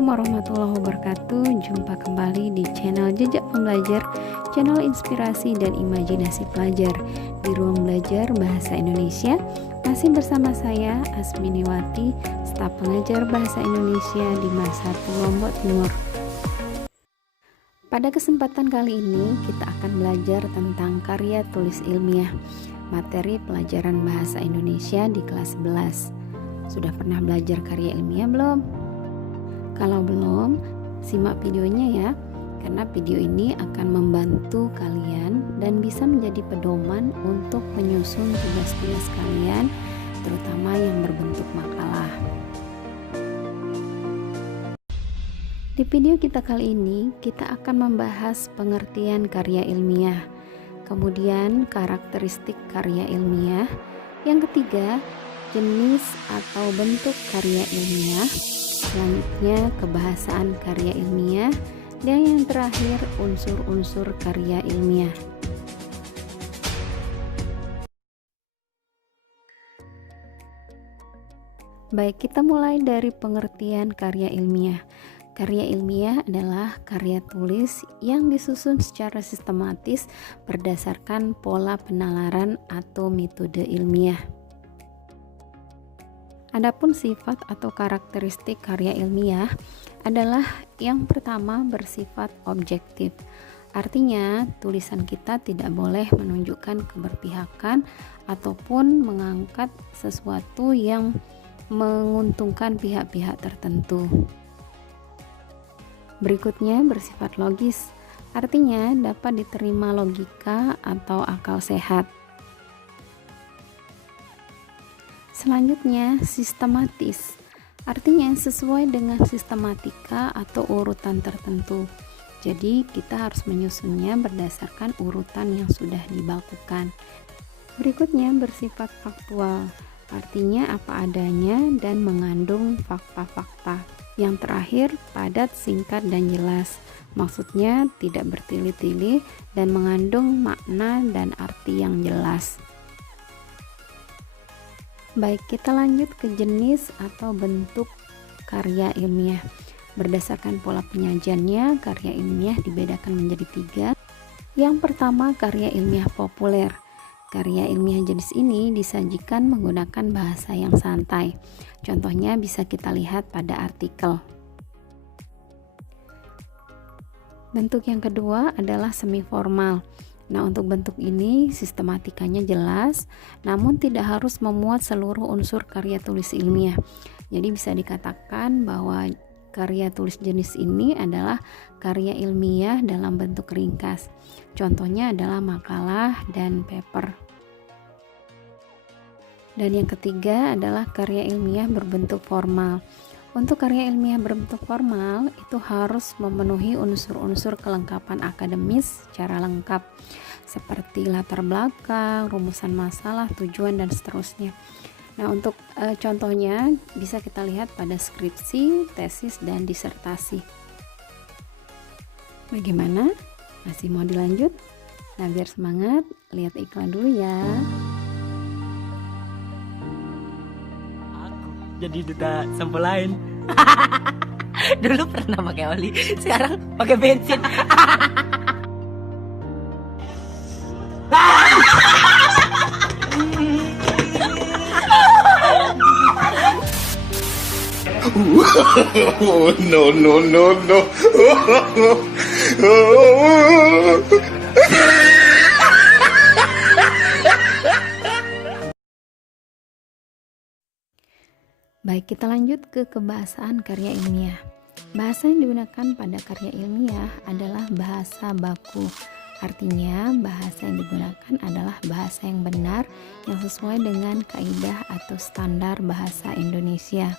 Assalamualaikum warahmatullahi wabarakatuh. Jumpa kembali di channel Jejak Pembelajar, channel inspirasi dan imajinasi pelajar. Di ruang belajar bahasa Indonesia masih bersama saya Asminiwati, staf pengajar bahasa Indonesia di Masa Lombok Timur. Pada kesempatan kali ini kita akan belajar tentang karya tulis ilmiah, materi pelajaran bahasa Indonesia di kelas 11. Sudah pernah belajar karya ilmiah belum? Kalau belum, simak videonya ya, karena video ini akan membantu kalian dan bisa menjadi pedoman untuk menyusun tugas-tugas kalian, terutama yang berbentuk makalah. Di video kita kali ini, kita akan membahas pengertian karya ilmiah, kemudian karakteristik karya ilmiah, yang ketiga, jenis atau bentuk karya ilmiah, selanjutnya kebahasaan karya ilmiah, dan yang terakhir unsur-unsur karya ilmiah. Baik, kita mulai dari pengertian karya ilmiah. Karya ilmiah adalah karya tulis yang disusun secara sistematis berdasarkan pola penalaran atau metode ilmiah. Adapun sifat atau karakteristik karya ilmiah adalah yang pertama bersifat objektif. Artinya, tulisan kita tidak boleh menunjukkan keberpihakan ataupun mengangkat sesuatu yang menguntungkan pihak-pihak tertentu. Berikutnya bersifat logis. Artinya, dapat diterima logika atau akal sehat. Selanjutnya, sistematis. Artinya sesuai dengan sistematika atau urutan tertentu. Jadi, kita harus menyusunnya berdasarkan urutan yang sudah dibakukan. Berikutnya, bersifat faktual. Artinya apa adanya dan mengandung fakta-fakta. Yang terakhir, padat, singkat, dan jelas. Maksudnya tidak bertele-tele dan mengandung makna dan arti yang jelas. Baik, kita lanjut ke jenis atau bentuk karya ilmiah. Berdasarkan pola penyajiannya, karya ilmiah dibedakan menjadi 3. Yang pertama, karya ilmiah populer. Karya ilmiah jenis ini disajikan menggunakan bahasa yang santai. Contohnya bisa kita lihat pada artikel. Bentuk yang kedua adalah semi formal. Nah, untuk bentuk ini sistematikanya jelas, namun tidak harus memuat seluruh unsur karya tulis ilmiah. Jadi bisa dikatakan bahwa karya tulis jenis ini adalah karya ilmiah dalam bentuk ringkas. Contohnya adalah makalah dan paper. Dan yang ketiga adalah karya ilmiah berbentuk formal. Untuk karya ilmiah berbentuk formal itu harus memenuhi unsur-unsur kelengkapan akademis secara lengkap, seperti latar belakang, rumusan masalah, tujuan, dan seterusnya. Nah, untuk contohnya bisa kita lihat pada skripsi, tesis, dan disertasi. Bagaimana? Masih mau dilanjut? Nah, biar semangat, lihat iklan dulu ya. Jadi duta sampel lain. Dulu pernah pakai oli, sekarang pakai bensin. No, no, no, no. Baik, kita lanjut ke kebahasaan karya ilmiah. Bahasa yang digunakan pada karya ilmiah adalah bahasa baku. Artinya, bahasa yang digunakan adalah bahasa yang benar yang sesuai dengan kaidah atau standar bahasa Indonesia.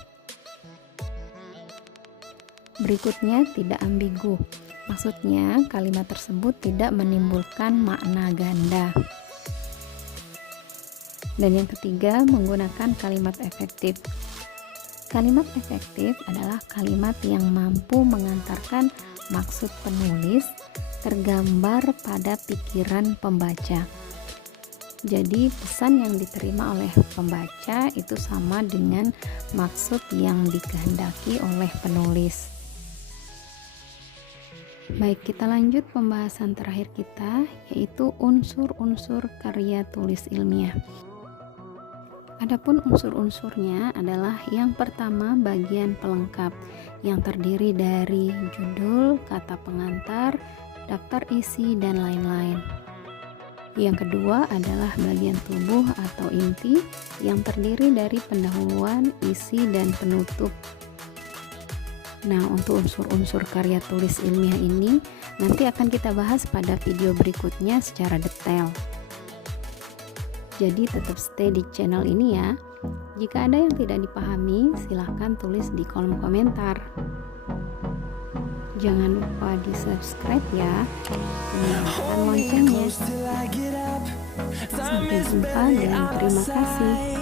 Berikutnya, tidak ambigu. Maksudnya, kalimat tersebut tidak menimbulkan makna ganda. Dan yang ketiga, menggunakan kalimat efektif. Kalimat efektif adalah kalimat yang mampu mengantarkan maksud penulis tergambar pada pikiran pembaca. Jadi pesan yang diterima oleh pembaca itu sama dengan maksud yang dikehendaki oleh penulis. Baik, kita lanjut pembahasan terakhir kita, yaitu unsur-unsur karya tulis ilmiah. Adapun unsur-unsurnya adalah yang pertama bagian pelengkap yang terdiri dari judul, kata pengantar, daftar isi, dan lain-lain. Yang kedua adalah bagian tubuh atau inti yang terdiri dari pendahuluan, isi, dan penutup. Nah, untuk unsur-unsur karya tulis ilmiah ini nanti akan kita bahas pada video berikutnya secara detail. Jadi tetap stay di channel ini ya. Jika ada yang tidak dipahami, silahkan tulis di kolom komentar. Jangan lupa di subscribe ya, nyalakan loncengnya. Sampai jumpa dan terima kasih.